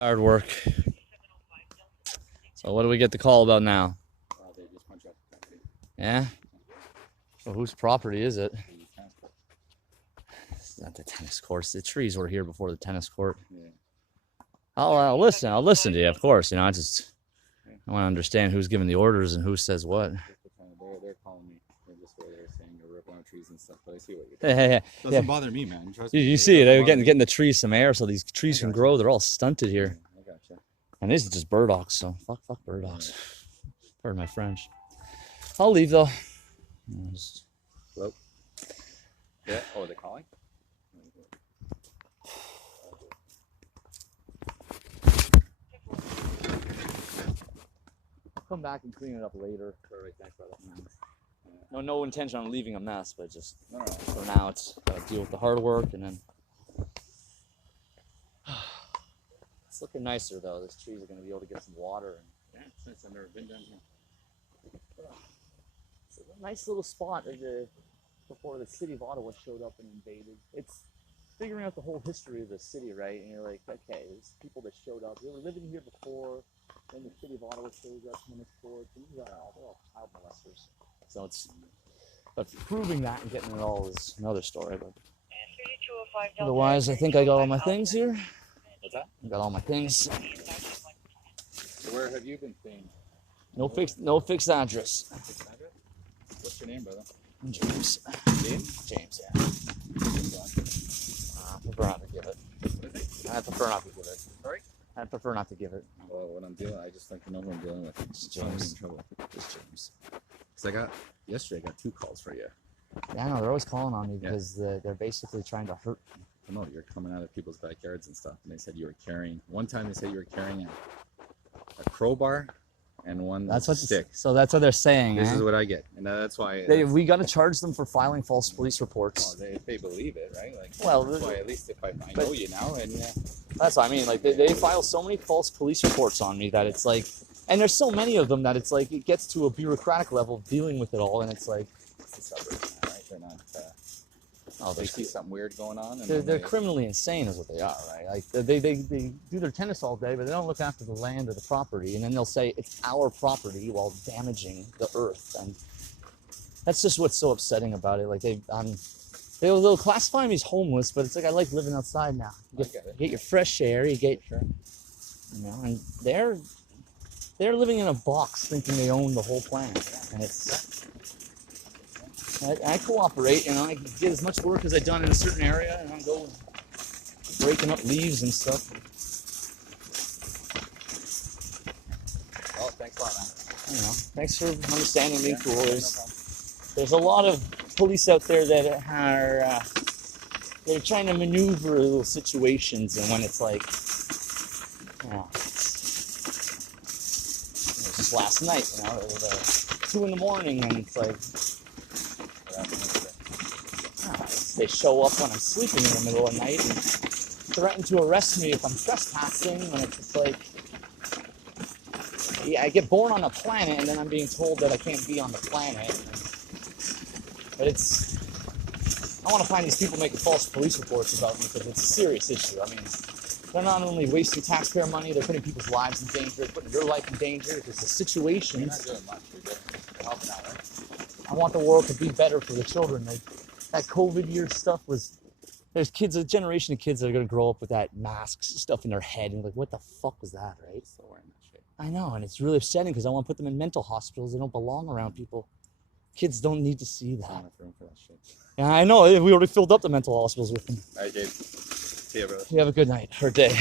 Hard work. So what do we get the call about now? They just punch up the property. Yeah? Well, whose property is it? It's not the tennis courts. The trees were here before the tennis court. Yeah. I'll listen. I'll listen to you, of course. You know, I want to understand who's giving the orders and who says what. They're calling me. They're just where they're saying you're ripping out trees and stuff. But I see what you're doing. Hey. Doesn't bother me, man. Trust me. You see it. They're getting the trees some air so these trees can grow. They're all stunted here. I gotcha. And this is just burdocks, so fuck burdocks. Pardon my French. I'll leave though. Hello? Yeah. Oh, they're calling? Come back and clean it up later. Perfect. Thanks, brother. No intention on leaving a mess, but just for now, it's gotta deal with the hard work, and then it's looking nicer though. These trees are gonna be able to get some water. And Yeah, since I've never been down here. It's a nice little spot before the city of Ottawa showed up and invaded. It's figuring out the whole history of the city, right? And you're like, okay, there's people that showed up. They were living here before. Then the city of Ottawa shows up in this court, and they're all child molesters. So but proving that and getting it all is another story. But otherwise, I think I got all my things here. What's that? I got all my things. So where have you been staying? No fixed address. Fixed address? What's your name, brother? James. James, yeah. I prefer not to give it. I prefer not to give it. Sorry? I prefer not to give it. Well, what I'm dealing, I just like to know who I'm dealing with. It's James. In trouble. It's James. Because yesterday I got 2 calls for you. Yeah, I know, they're always calling on me because they're basically trying to hurt me. I know, you're coming out of people's backyards and stuff, and they said you were carrying, one time they said you were carrying a crowbar and one stick. So that's what they're saying. This is what I get, and that's why we got to charge them for filing false police reports. Well, if they believe it, right? Like, well, that's why at least if I know you now, and that's what I mean. Like they file so many false police reports on me that it's like, and there's so many of them that it's like it gets to a bureaucratic level of dealing with it all, and it's like it's the suburbs, right? They're not. They see something weird going on. And they're criminally insane, is what they are, right? Like they do their tennis all day, but they don't look after the land or the property, and then they'll say it's our property while damaging the earth, and that's just what's so upsetting about it. Like they'll classify me as homeless, but it's like I like living outside now. You get your fresh air, you get, you know, and they're living in a box thinking they own the whole planet, and it's. I cooperate, you know, I get as much work as I've done in a certain area, and I'm going breaking up leaves and stuff. Oh, thanks a lot, man. You know, thanks for understanding me, cool. There's a lot of police out there that are they're trying to maneuver little situations, and when it's like, you know, it was just last night, you know, it was 2 a.m, and it's like. They show up when I'm sleeping in the middle of the night and threaten to arrest me if I'm trespassing, and it's just like, yeah, I get born on a planet and then I'm being told that I can't be on the planet. But I want to find these people making false police reports about me because it's a serious issue. I mean, they're not only wasting taxpayer money, they're putting people's lives in danger, they're putting your life in danger. It's a situation. You're not doing much, you're helping out, right? I want the world to be better for the children. That COVID year stuff there's a generation of kids that are going to grow up with that mask stuff in their head and like, what the fuck was that, right? Still wearing that shit. I know, and it's really upsetting because I want to put them in mental hospitals. They don't belong around people. Kids don't need to see that. There's not enough room for that shit. Yeah, I know. We already filled up the mental hospitals with them. All right, Dave. See you, brother. You have a good night or day.